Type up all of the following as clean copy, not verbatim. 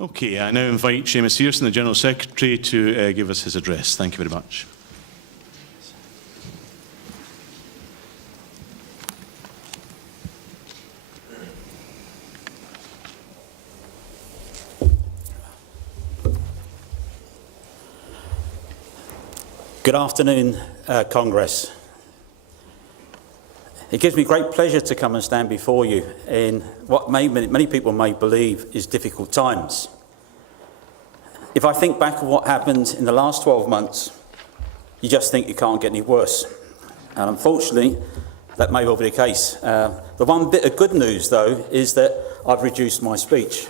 Okay, I now invite Seamus, the General Secretary, to give us his address. Thank you very much. Good afternoon, Congress. It gives me great pleasure to come and stand before you in what many people may believe is difficult times. If I think back of what happened in the last 12 months, you just think it can't get any worse. And unfortunately, that may well be the case. The one bit of good news, though, is that I've reduced my speech.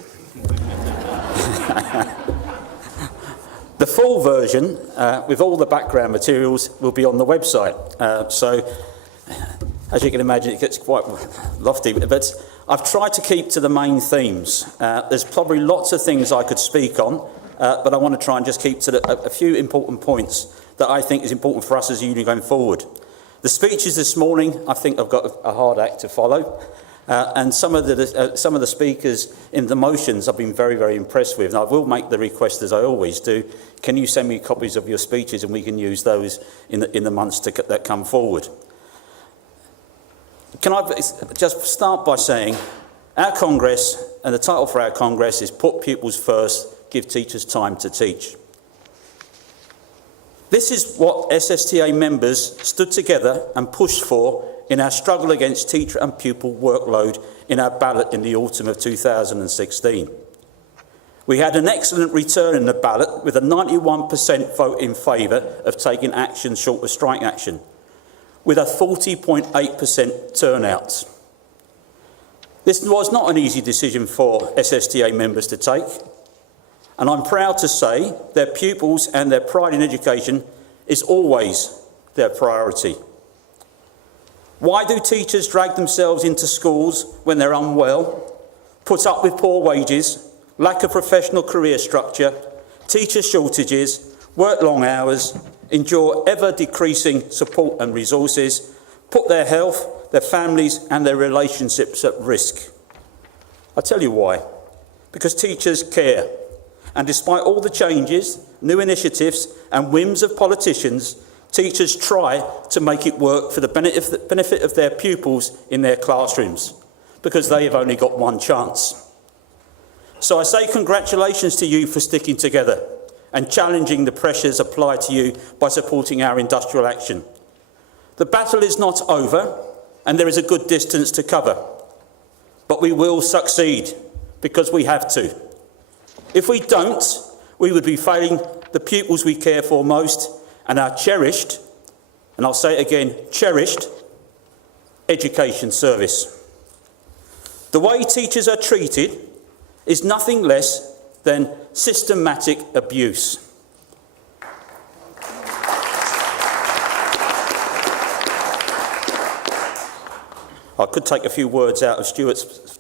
The full version, with all the background materials, will be on the website. So, as you can imagine, it gets quite lofty. But I've tried to keep to the main themes. There's probably lots of things I could speak on, but I want to try and just keep to a few important points that I think is important for us as a union going forward. The speeches this morning, I think I've got a hard act to follow. And some of the speakers in the motions I've been very, very impressed with. And I will make the request, as I always do, can you send me copies of your speeches and we can use those in the months that come forward. Can I just start by saying our Congress, and the title for our Congress is Put Pupils First, Give Teachers Time to Teach. This is what SSTA members stood together and pushed for in our struggle against teacher and pupil workload in our ballot in the autumn of 2016. We had an excellent return in the ballot with a 91% vote in favour of taking action short of strike action, with a 40.8% turnout. This was not an easy decision for SSTA members to take, and I'm proud to say their pupils and their pride in education is always their priority. Why do teachers drag themselves into schools when they're unwell, put up with poor wages, lack of professional career structure, teacher shortages, work long hours, endure ever-decreasing support and resources, put their health, their families and their relationships at risk? I'll tell you why. Because teachers care. And despite all the changes, new initiatives and whims of politicians, teachers try to make it work for the benefit of their pupils in their classrooms, because they have only got one chance. So I say congratulations to you for sticking together and challenging the pressures applied to you by supporting our industrial action. The battle is not over, and there is a good distance to cover. But we will succeed, because we have to. If we don't, we would be failing the pupils we care for most and our cherished, and I'll say it again, cherished, education service. The way teachers are treated is nothing less than systematic abuse. I could take a few words out of Stuart's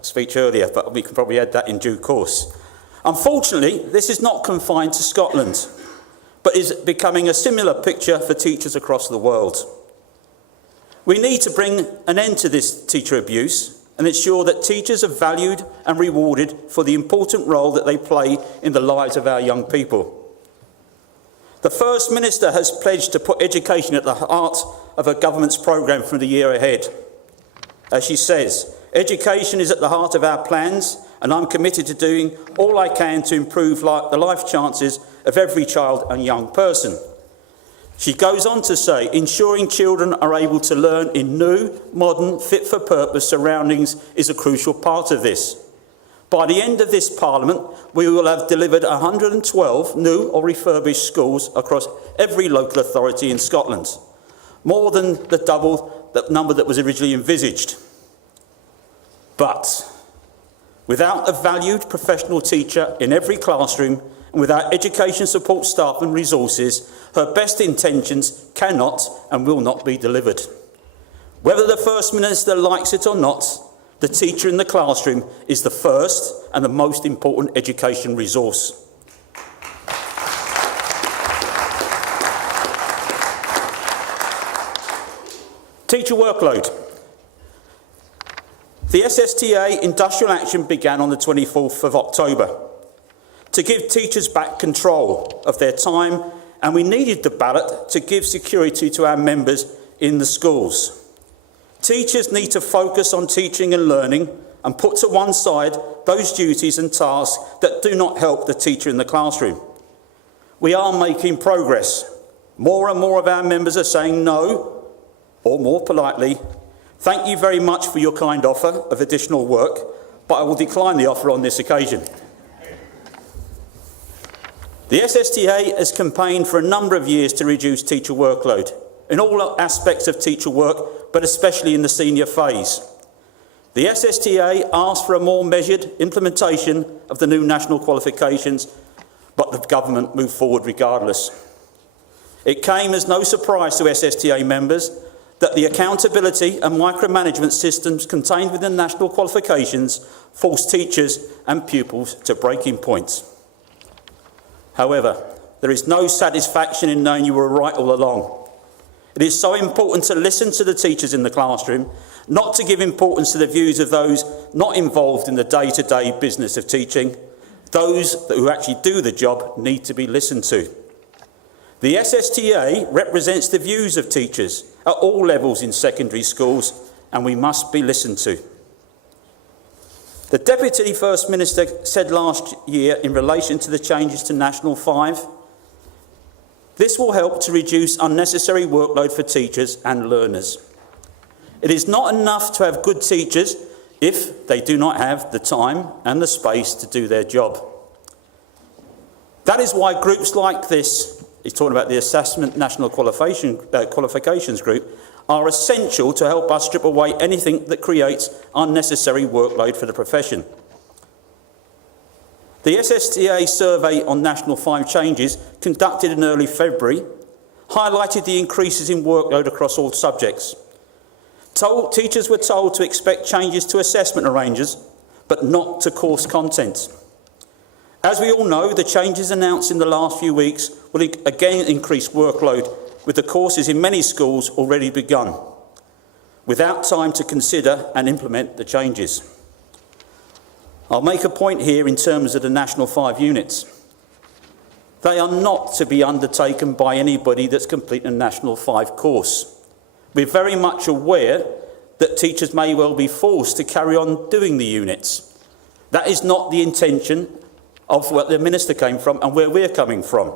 speech earlier, but we can probably add that in due course. Unfortunately, this is not confined to Scotland, but is becoming a similar picture for teachers across the world. We need to bring an end to this teacher abuse and ensure that teachers are valued and rewarded for the important role that they play in the lives of our young people. The First Minister has pledged to put education at the heart of her government's programme for the year ahead. As she says, education is at the heart of our plans, and I'm committed to doing all I can to improve the life chances of every child and young person. She goes on to say, ensuring children are able to learn in new, modern, fit-for-purpose surroundings is a crucial part of this. By the end of this Parliament, we will have delivered 112 new or refurbished schools across every local authority in Scotland, more than the double the number that was originally envisaged. But without a valued professional teacher in every classroom, and without education support staff and resources, her best intentions cannot and will not be delivered. Whether the First Minister likes it or not, the teacher in the classroom is the first and the most important education resource. Teacher workload. The SSTA industrial action began on the 24th of October to give teachers back control of their time, and we needed the ballot to give security to our members in the schools. Teachers need to focus on teaching and learning and put to one side those duties and tasks that do not help the teacher in the classroom. We are making progress. More and more of our members are saying no, or more politely, thank you very much for your kind offer of additional work, but I will decline the offer on this occasion. The SSTA has campaigned for a number of years to reduce teacher workload in all aspects of teacher work, but especially in the senior phase. The SSTA asked for a more measured implementation of the new national qualifications, but the government moved forward regardless. It came as no surprise to SSTA members that the accountability and micromanagement systems contained within national qualifications forced teachers and pupils to breaking points. However, there is no satisfaction in knowing you were right all along. It is so important to listen to the teachers in the classroom, not to give importance to the views of those not involved in the day-to-day business of teaching. Those who actually do the job need to be listened to. The SSTA represents the views of teachers at all levels in secondary schools, and we must be listened to. The Deputy First Minister said last year in relation to the changes to National 5, this will help to reduce unnecessary workload for teachers and learners. It is not enough to have good teachers if they do not have the time and the space to do their job. That is why groups like this, he's talking about the Assessment National Qualifications Group, are essential to help us strip away anything that creates unnecessary workload for the profession. The SSTA survey on National 5 changes, conducted in early February, highlighted the increases in workload across all subjects. Teachers were told to expect changes to assessment arrangements, but not to course content. As we all know, the changes announced in the last few weeks will again increase workload, with the courses in many schools already begun, without time to consider and implement the changes. I'll make a point here in terms of the National 5 units. They are not to be undertaken by anybody that's completed a National 5 course. We're very much aware that teachers may well be forced to carry on doing the units. That is not the intention of what the Minister came from and where we're coming from.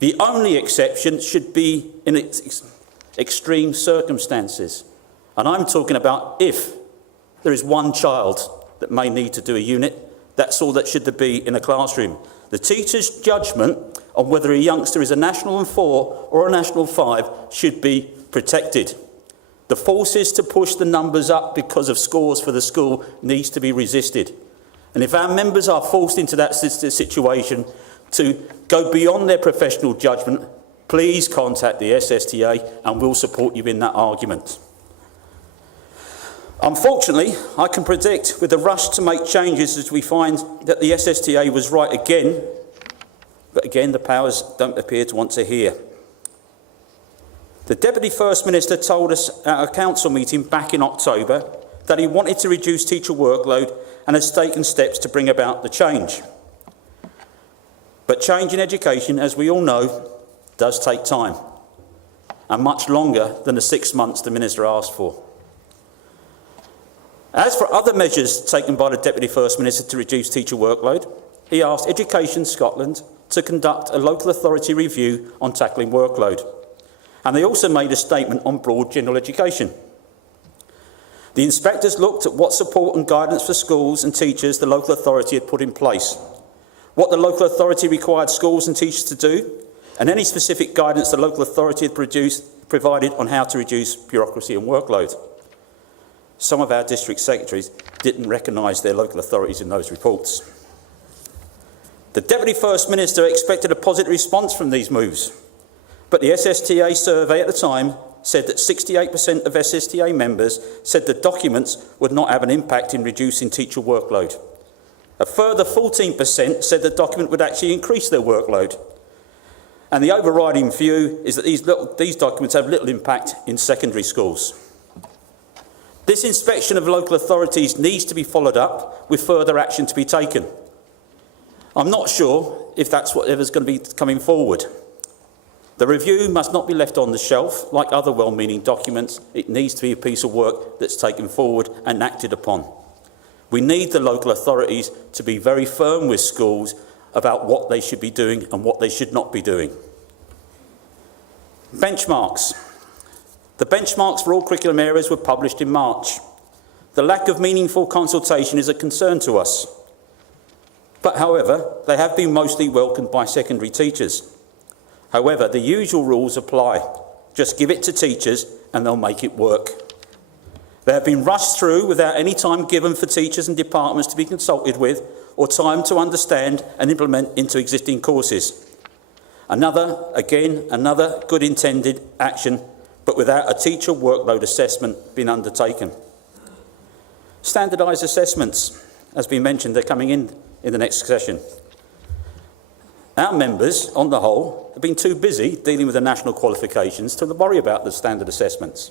The only exception should be in extreme circumstances. And I'm talking about if there is one child that may need to do a unit, that's all that should be in a classroom. The teacher's judgment on whether a youngster is a National 4 or a National 5 should be protected. The forces to push the numbers up because of scores for the school needs to be resisted. And if our members are forced into that situation to go beyond their professional judgment, please contact the SSTA and we'll support you in that argument. Unfortunately, I can predict with the rush to make changes as we find that the SSTA was right again, but again the powers don't appear to want to hear. The Deputy First Minister told us at a council meeting back in October that he wanted to reduce teacher workload and has taken steps to bring about the change. But change in education, as we all know, does take time, and much longer than the 6 months the Minister asked for. As for other measures taken by the Deputy First Minister to reduce teacher workload, he asked Education Scotland to conduct a local authority review on tackling workload. And they also made a statement on broad general education. The inspectors looked at what support and guidance for schools and teachers the local authority had put in place, what the local authority required schools and teachers to do, and any specific guidance the local authority had provided on how to reduce bureaucracy and workload. Some of our district secretaries didn't recognise their local authorities in those reports. The Deputy First Minister expected a positive response from these moves, but the SSTA survey at the time said that 68% of SSTA members said the documents would not have an impact in reducing teacher workload. A further 14% said the document would actually increase their workload. And the overriding view is that these documents have little impact in secondary schools. This inspection of local authorities needs to be followed up with further action to be taken. I'm not sure if that's whatever's going to be coming forward. The review must not be left on the shelf like other well-meaning documents. It needs to be a piece of work that's taken forward and acted upon. We need the local authorities to be very firm with schools about what they should be doing and what they should not be doing. Benchmarks. The benchmarks for all curriculum areas were published in March. The lack of meaningful consultation is a concern to us. But however, they have been mostly welcomed by secondary teachers. However, the usual rules apply. Just give it to teachers and they'll make it work. They have been rushed through without any time given for teachers and departments to be consulted with or time to understand and implement into existing courses. Another good intended action, but without a teacher workload assessment being undertaken. Standardised assessments, as been mentioned, they're coming in the next session. Our members, on the whole, have been too busy dealing with the national qualifications to worry about the standard assessments.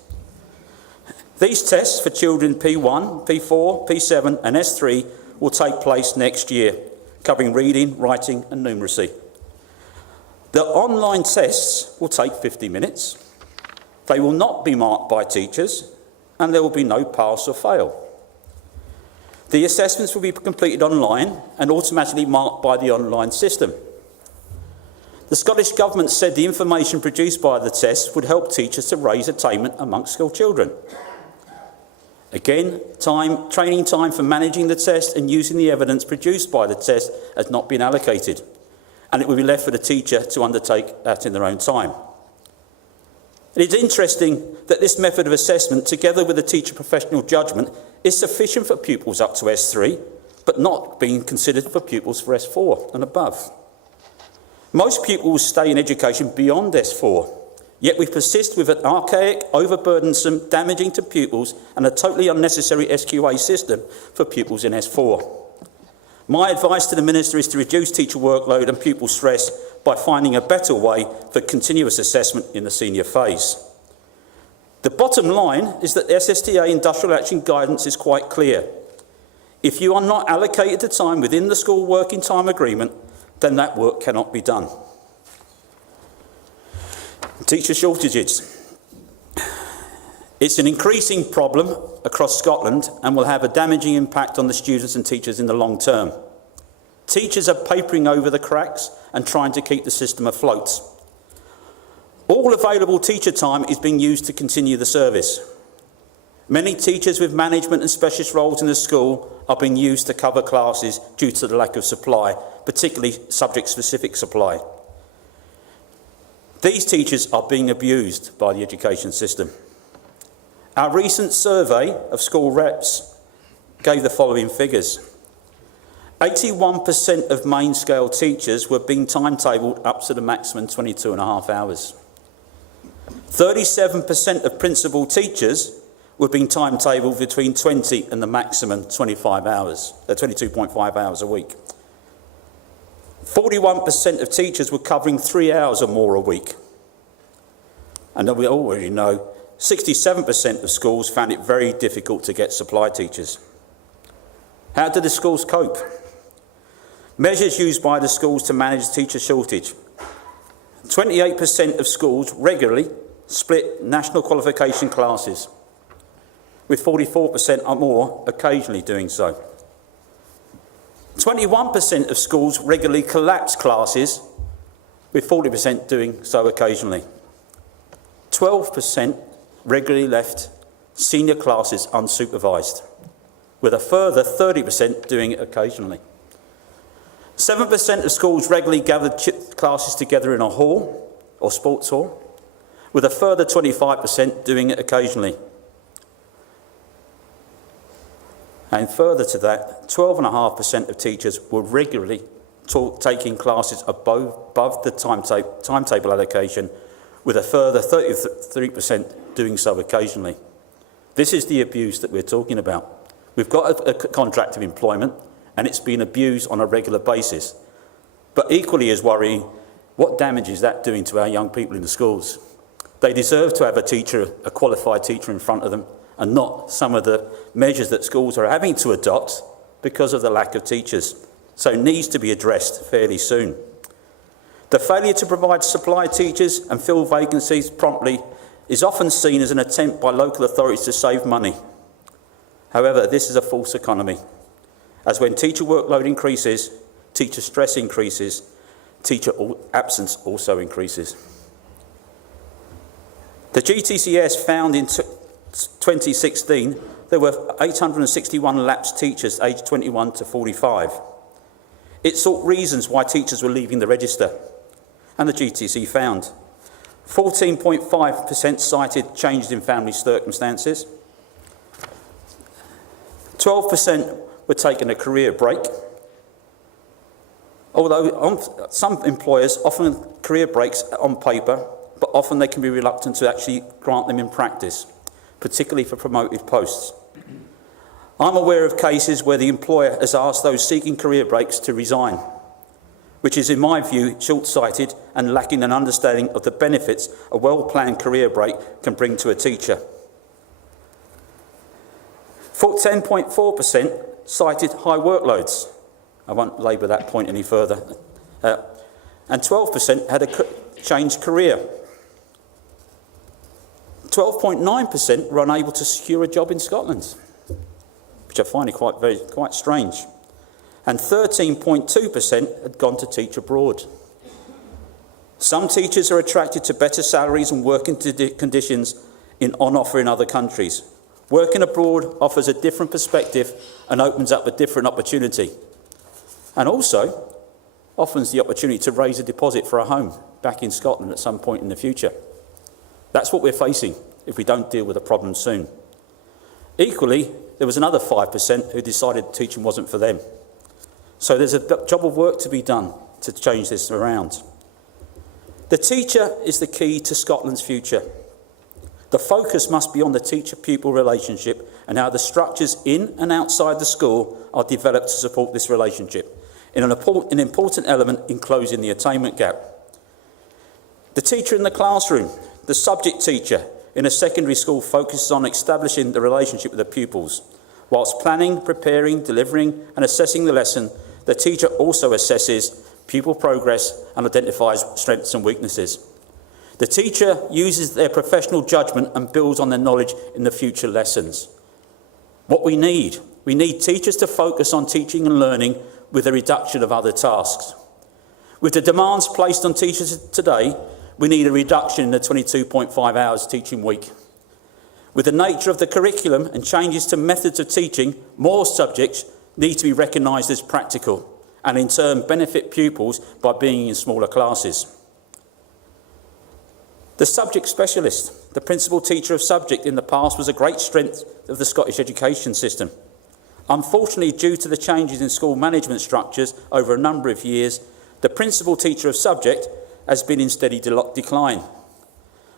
These tests for children P1, P4, P7 and S3 will take place next year, covering reading, writing and numeracy. The online tests will take 50 minutes. They will not be marked by teachers and there will be no pass or fail. The assessments will be completed online and automatically marked by the online system. The Scottish Government said the information produced by the tests would help teachers to raise attainment amongst school children. Again, training time for managing the test and using the evidence produced by the test has not been allocated, and it will be left for the teacher to undertake that in their own time. It is interesting that this method of assessment, together with the teacher professional judgment, is sufficient for pupils up to S3, but not being considered for pupils for S4 and above. Most pupils stay in education beyond S4, yet we persist with an archaic, overburdensome, damaging to pupils and a totally unnecessary SQA system for pupils in S4. My advice to the Minister is to reduce teacher workload and pupil stress by finding a better way for continuous assessment in the senior phase. The bottom line is that the SSTA industrial action guidance is quite clear. If you are not allocated the time within the school working time agreement, then that work cannot be done. Teacher shortages. It's an increasing problem across Scotland and will have a damaging impact on the students and teachers in the long term. Teachers are papering over the cracks and trying to keep the system afloat. All available teacher time is being used to continue the service. Many teachers with management and specialist roles in the school are being used to cover classes due to the lack of supply, particularly subject-specific supply. These teachers are being abused by the education system. Our recent survey of school reps gave the following figures. 81% of main-scale teachers were being timetabled up to the maximum 22.5 hours. 37% of principal teachers were being timetabled between 20 and the maximum 22.5 hours a week. 41% of teachers were covering 3 hours or more a week. And we already know 67% of schools found it very difficult to get supply teachers. How did the schools cope? Measures used by the schools to manage teacher shortage. 28% of schools regularly split national qualification classes, with 44% or more occasionally doing so. 21% of schools regularly collapsed classes, with 40% doing so occasionally. 12% regularly left senior classes unsupervised, with a further 30% doing it occasionally. 7% of schools regularly gathered classes together in a hall or sports hall, with a further 25% doing it occasionally. And further to that, 12.5% of teachers were regularly taking classes above the timetable allocation, with a further 33% doing so occasionally. This is the abuse that we're talking about. We've got a contract of employment and it's been abused on a regular basis. But equally as worrying, what damage is that doing to our young people in the schools? They deserve to have a qualified teacher in front of them, and not some of the measures that schools are having to adopt because of the lack of teachers. So it needs to be addressed fairly soon. The failure to provide supply teachers and fill vacancies promptly is often seen as an attempt by local authorities to save money. However, this is a false economy, as when teacher workload increases, teacher stress increases, teacher absence also increases. The GTCS found in 2016 there were 861 lapsed teachers aged 21 to 45. It sought reasons why teachers were leaving the register, and the GTC found 14.5% cited changes in family circumstances, 12% were taking a career break, although some employers offer career breaks on paper, but often they can be reluctant to actually grant them in practice, particularly for promoted posts. I'm aware of cases where the employer has asked those seeking career breaks to resign, which is, in my view, short-sighted and lacking an understanding of the benefits a well-planned career break can bring to a teacher. 10.4% cited high workloads. I won't labour that point any further. And 12% had a changed career. 12.9% were unable to secure a job in Scotland, which I find quite strange. And 13.2% had gone to teach abroad. Some teachers are attracted to better salaries and working conditions on offer in other countries. Working abroad offers a different perspective and opens up a different opportunity. And also offers the opportunity to raise a deposit for a home back in Scotland at some point in the future. That's what we're facing if we don't deal with the problem soon. Equally, there was another 5% who decided teaching wasn't for them. So there's a job of work to be done to change this around. The teacher is the key to Scotland's future. The focus must be on the teacher-pupil relationship and how the structures in and outside the school are developed to support this relationship, an important element in closing the attainment gap. The teacher in the classroom, the subject teacher in a secondary school, focuses on establishing the relationship with the pupils. Whilst planning, preparing, delivering and assessing the lesson, the teacher also assesses pupil progress and identifies strengths and weaknesses. The teacher uses their professional judgment and builds on their knowledge in the future lessons. What we need teachers to focus on teaching and learning with a reduction of other tasks. With the demands placed on teachers today, we need a reduction in the 22.5 hours teaching week. With the nature of the curriculum and changes to methods of teaching, more subjects need to be recognised as practical and in turn benefit pupils by being in smaller classes. The subject specialist, the principal teacher of subject in the past, was a great strength of the Scottish education system. Unfortunately, due to the changes in school management structures over a number of years, the principal teacher of subject has been in steady decline.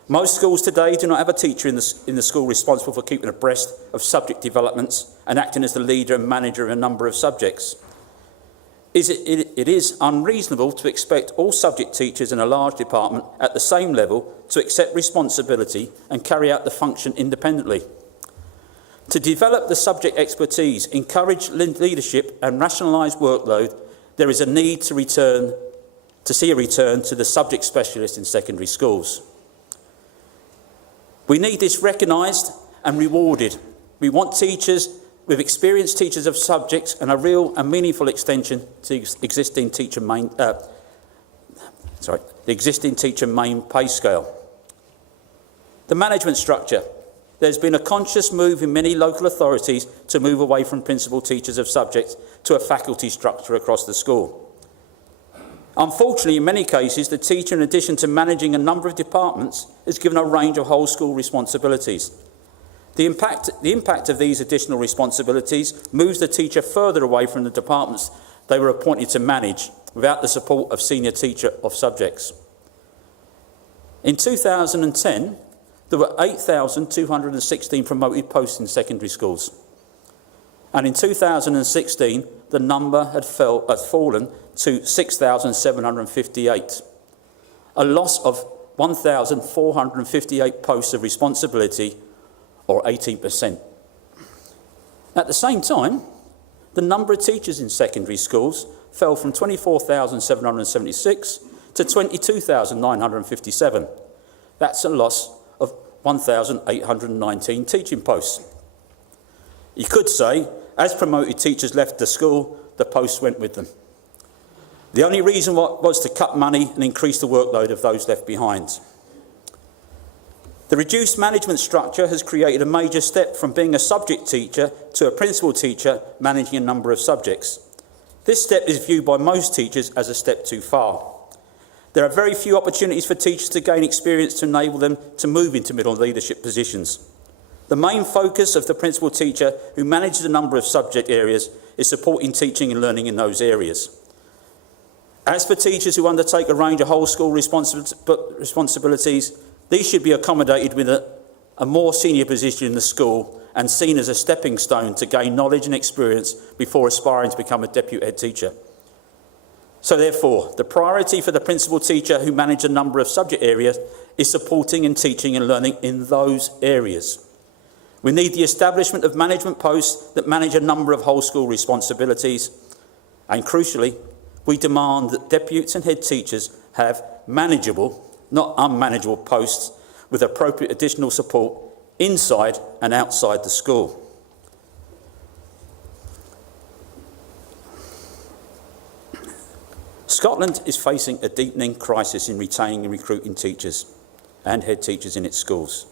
Most schools today do not have a teacher in the school responsible for keeping abreast of subject developments and acting as the leader and manager of a number of subjects. It is unreasonable to expect all subject teachers in a large department at the same level to accept responsibility and carry out the function independently. To develop the subject expertise, encourage leadership and rationalise workload, there is a need to see a return to the subject specialist in secondary schools. We need this recognised and rewarded. We want teachers with experienced teachers of subjects and a real and meaningful extension to the existing teacher main pay scale. The management structure. There's been a conscious move in many local authorities to move away from principal teachers of subjects to a faculty structure across the school. Unfortunately, in many cases, the teacher, in addition to managing a number of departments, is given a range of whole school responsibilities. The impact of these additional responsibilities moves the teacher further away from the departments they were appointed to manage without the support of senior teacher of subjects. In 2010, there were 8,216 promoted posts in secondary schools. And in 2016, the number had fallen to 6,758, a loss of 1,458 posts of responsibility, or 18%. At the same time, the number of teachers in secondary schools fell from 24,776 to 22,957. That's a loss of 1,819 teaching posts. You could say, as promoted teachers left the school, the posts went with them. The only reason was to cut money and increase the workload of those left behind. The reduced management structure has created a major step from being a subject teacher to a principal teacher managing a number of subjects. This step is viewed by most teachers as a step too far. There are very few opportunities for teachers to gain experience to enable them to move into middle leadership positions. The main focus of the principal teacher who manages a number of subject areas is supporting teaching and learning in those areas. As for teachers who undertake a range of whole school responsibilities, these should be accommodated with a more senior position in the school and seen as a stepping stone to gain knowledge and experience before aspiring to become a deputy head teacher. So therefore, the priority for the principal teacher who manages a number of subject areas is supporting and teaching and learning in those areas. We need the establishment of management posts that manage a number of whole school responsibilities, and crucially, we demand that deputies and head teachers have manageable, not unmanageable posts with appropriate additional support inside and outside the school. Scotland is facing a deepening crisis in retaining and recruiting teachers and head teachers in its schools.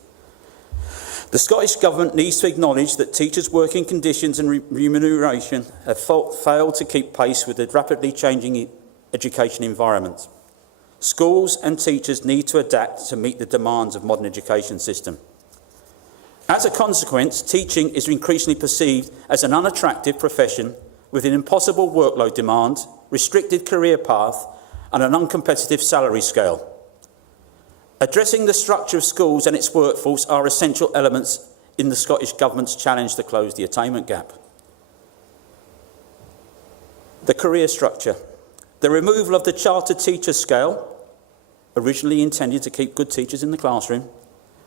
The Scottish Government needs to acknowledge that teachers' working conditions and remuneration have failed to keep pace with the rapidly changing education environment. Schools and teachers need to adapt to meet the demands of modern education system. As a consequence, teaching is increasingly perceived as an unattractive profession with an impossible workload demand, restricted career path and an uncompetitive salary scale. Addressing the structure of schools and its workforce are essential elements in the Scottish Government's challenge to close the attainment gap. The career structure. The removal of the chartered teacher scale, originally intended to keep good teachers in the classroom,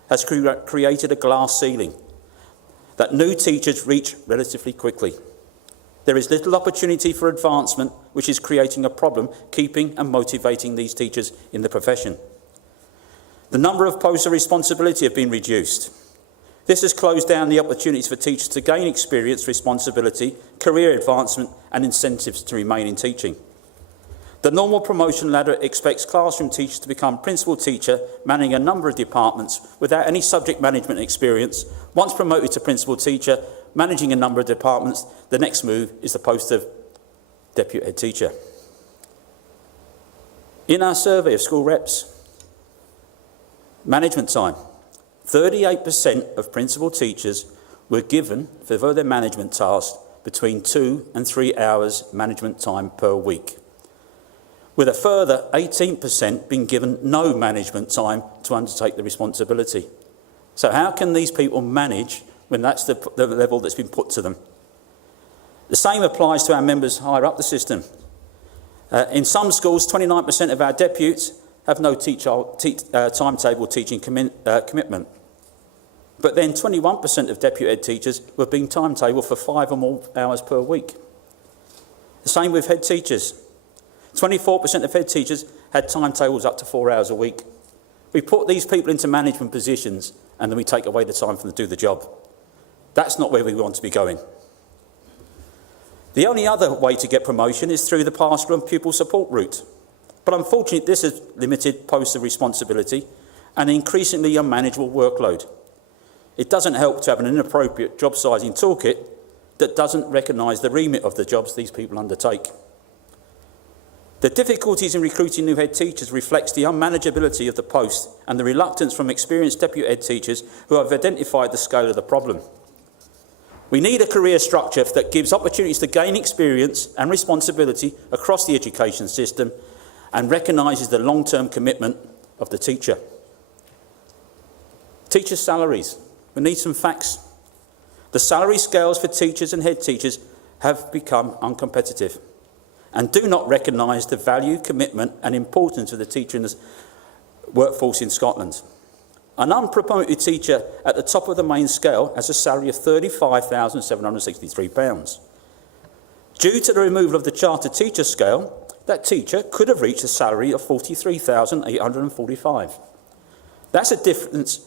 has created a glass ceiling that new teachers reach relatively quickly. There is little opportunity for advancement, which is creating a problem keeping and motivating these teachers in the profession. The number of posts of responsibility have been reduced. This has closed down the opportunities for teachers to gain experience, responsibility, career advancement and incentives to remain in teaching. The normal promotion ladder expects classroom teachers to become principal teacher, managing a number of departments without any subject management experience. Once promoted to principal teacher, managing a number of departments, the next move is the post of deputy head teacher. In our survey of school reps, management time, 38% of principal teachers were given for their management tasks between 2 and 3 hours management time per week, with a further 18% being given no management time to undertake the responsibility. So how can these people manage when that's the level that's been put to them? The same applies to our members higher up the system. In some schools, 29% of our deputies have no timetable teaching commitment. But then 21% of deputy head teachers were being timetabled for 5 or more hours per week. The same with head teachers. 24% of head teachers had timetables up to 4 hours a week. We put these people into management positions and then we take away the time for them to do the job. That's not where we want to be going. The only other way to get promotion is through the pastoral and pupil support route. But unfortunately, this has limited posts of responsibility and increasingly unmanageable workload. It doesn't help to have an inappropriate job sizing toolkit that doesn't recognise the remit of the jobs these people undertake. The difficulties in recruiting new head teachers reflects the unmanageability of the post and the reluctance from experienced deputy head teachers who have identified the scale of the problem. We need a career structure that gives opportunities to gain experience and responsibility across the education system and recognises the long-term commitment of the teacher. Teachers' salaries. We need some facts. The salary scales for teachers and head teachers have become uncompetitive and do not recognise the value, commitment and importance of the teacher in the workforce in Scotland. An unpromoted teacher at the top of the main scale has a salary of £35,763. Due to the removal of the chartered teacher scale, that teacher could have reached a salary of £43,845. That's a difference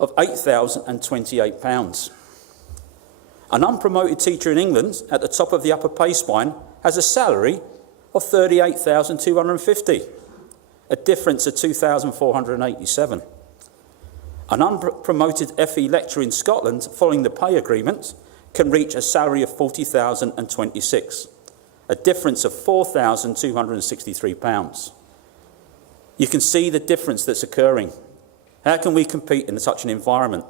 of £8,028. An unpromoted teacher in England at the top of the upper pay spine has a salary of £38,250, a difference of £2,487. An unpromoted FE lecturer in Scotland, following the pay agreement, can reach a salary of £40,026, a difference of £4,263. You can see the difference that's occurring. How can we compete in such an environment?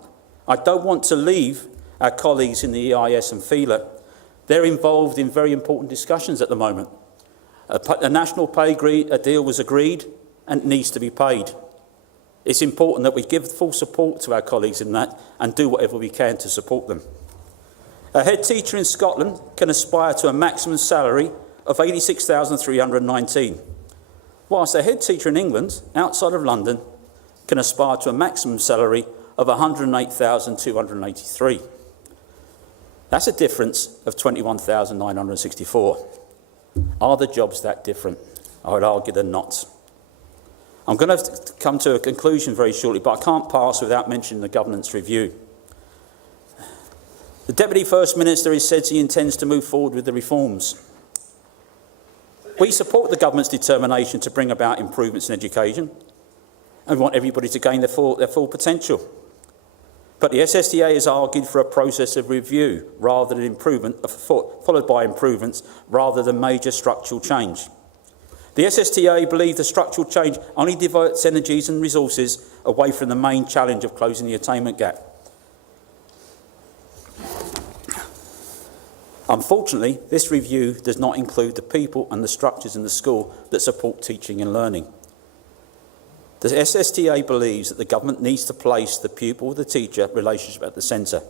I don't want to leave our colleagues in the EIS and FELA. They're involved in very important discussions at the moment. A national pay deal was agreed and needs to be paid. It's important that we give full support to our colleagues in that and do whatever we can to support them. A head teacher in Scotland can aspire to a maximum salary of £86,319, whilst a head teacher in England, outside of London, can aspire to a maximum salary of £108,283. That's a difference of £21,964. Are the jobs that different? I would argue they're not. I'm going to come to a conclusion very shortly, but I can't pass without mentioning the governance review. The Deputy First Minister has said he intends to move forward with the reforms. We support the government's determination to bring about improvements in education, and we want everybody to gain their full potential. But the SSTA has argued for a process of review rather than followed by improvements rather than major structural change. The SSTA believe the structural change only diverts energies and resources away from the main challenge of closing the attainment gap. Unfortunately, this review does not include the people and the structures in the school that support teaching and learning. The SSTA believes that the government needs to place the pupil-the-teacher relationship at the centre.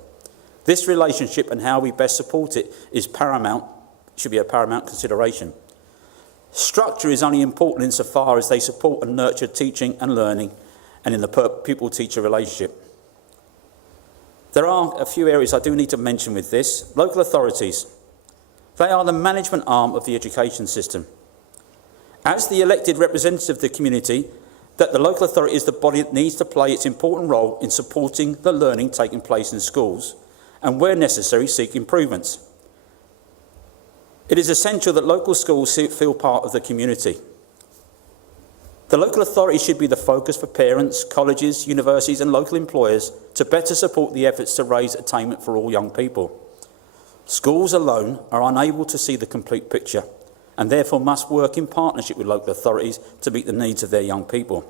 This relationship and how we best support it is paramount, should be a paramount consideration. Structure is only important insofar as they support and nurture teaching and learning and in the pupil-teacher relationship. There are a few areas I do need to mention with this. Local authorities. They are the management arm of the education system. As the elected representative of the community, that the local authority is the body that needs to play its important role in supporting the learning taking place in schools and, where necessary, seek improvements. It is essential that local schools feel part of the community. The local authority should be the focus for parents, colleges, universities and local employers to better support the efforts to raise attainment for all young people. Schools alone are unable to see the complete picture and therefore must work in partnership with local authorities to meet the needs of their young people.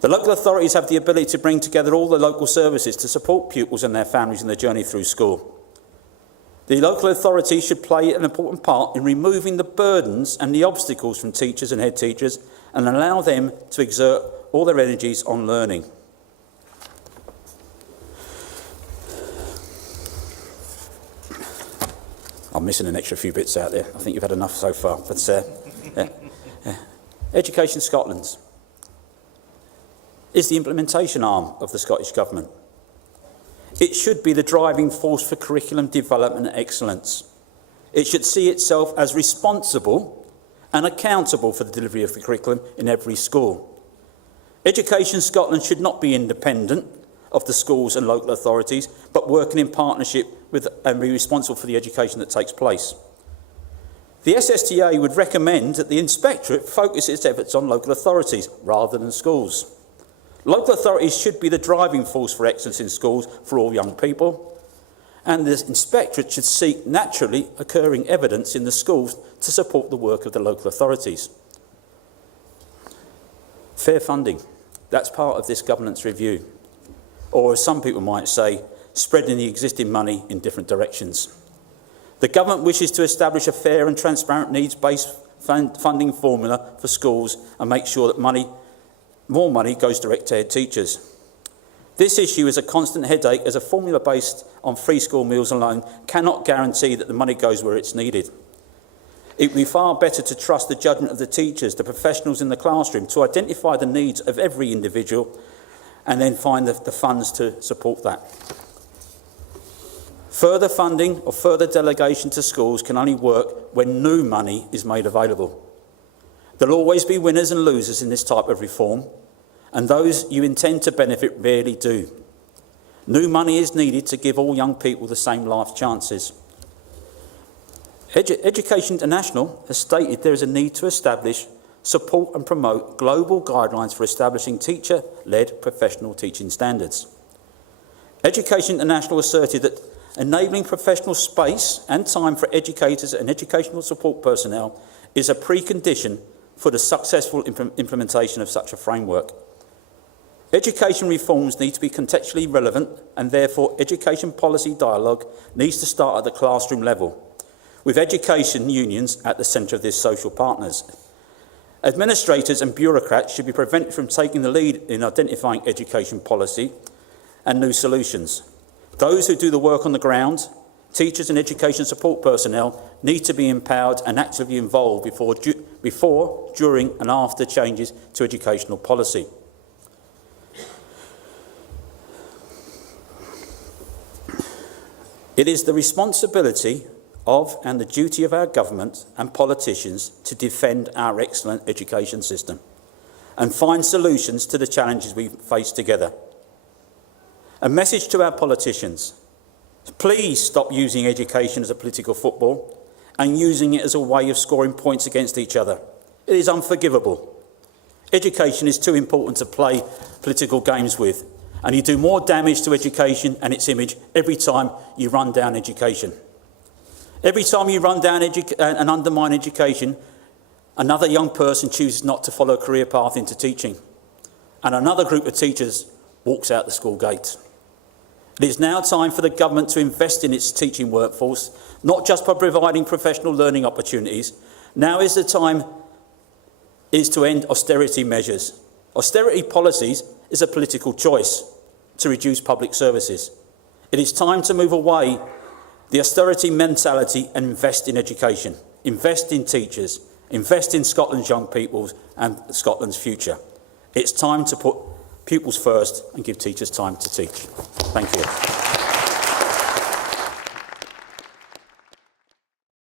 The local authorities have the ability to bring together all the local services to support pupils and their families in their journey through school. The local authority should play an important part in removing the burdens and the obstacles from teachers and head teachers and allow them to exert all their energies on learning. I'm missing an extra few bits out there. I think you've had enough so far. But Education Scotland is the implementation arm of the Scottish Government. It should be the driving force for curriculum development and excellence. It should see itself as responsible and accountable for the delivery of the curriculum in every school. Education Scotland should not be independent of the schools and local authorities, but working in partnership with and be responsible for the education that takes place. The SSTA would recommend that the Inspectorate focus its efforts on local authorities rather than schools. Local authorities should be the driving force for excellence in schools for all young people, and the Inspectorate should seek naturally occurring evidence in the schools to support the work of the local authorities. Fair funding, that's part of this governance review, or as some people might say, spreading the existing money in different directions. The government wishes to establish a fair and transparent needs-based funding formula for schools and make sure that more money goes direct to head teachers. This issue is a constant headache as a formula based on free school meals alone cannot guarantee that the money goes where it's needed. It would be far better to trust the judgment of the teachers, the professionals in the classroom, to identify the needs of every individual and then find the funds to support that. Further funding or further delegation to schools can only work when new money is made available. There will always be winners and losers in this type of reform, and those you intend to benefit rarely do. New money is needed to give all young people the same life chances. Education International has stated there is a need to establish, support and promote global guidelines for establishing teacher-led professional teaching standards. Education International asserted that enabling professional space and time for educators and educational support personnel is a precondition for the successful implementation of such a framework. Education reforms need to be contextually relevant, and therefore education policy dialogue needs to start at the classroom level, with education unions at the centre of this social partners. Administrators and bureaucrats should be prevented from taking the lead in identifying education policy and new solutions. Those who do the work on the ground, teachers and education support personnel, need to be empowered and actively involved before, during and after changes to educational policy. It is the responsibility of and the duty of our government and politicians to defend our excellent education system and find solutions to the challenges we face together. A message to our politicians: please stop using education as a political football and using it as a way of scoring points against each other. It is unforgivable. Education is too important to play political games with, and you do more damage to education and its image every time you run down education. Every time you run down and undermine education, another young person chooses not to follow a career path into teaching, and another group of teachers walks out the school gate. It is now time for the government to invest in its teaching workforce, not just by providing professional learning opportunities. Now is the time to end austerity measures. Austerity policies is a political choice to reduce public services. It is time to move away the austerity mentality and invest in education, invest in teachers, invest in Scotland's young people and Scotland's future. It's time to put pupils first and give teachers time to teach. Thank you.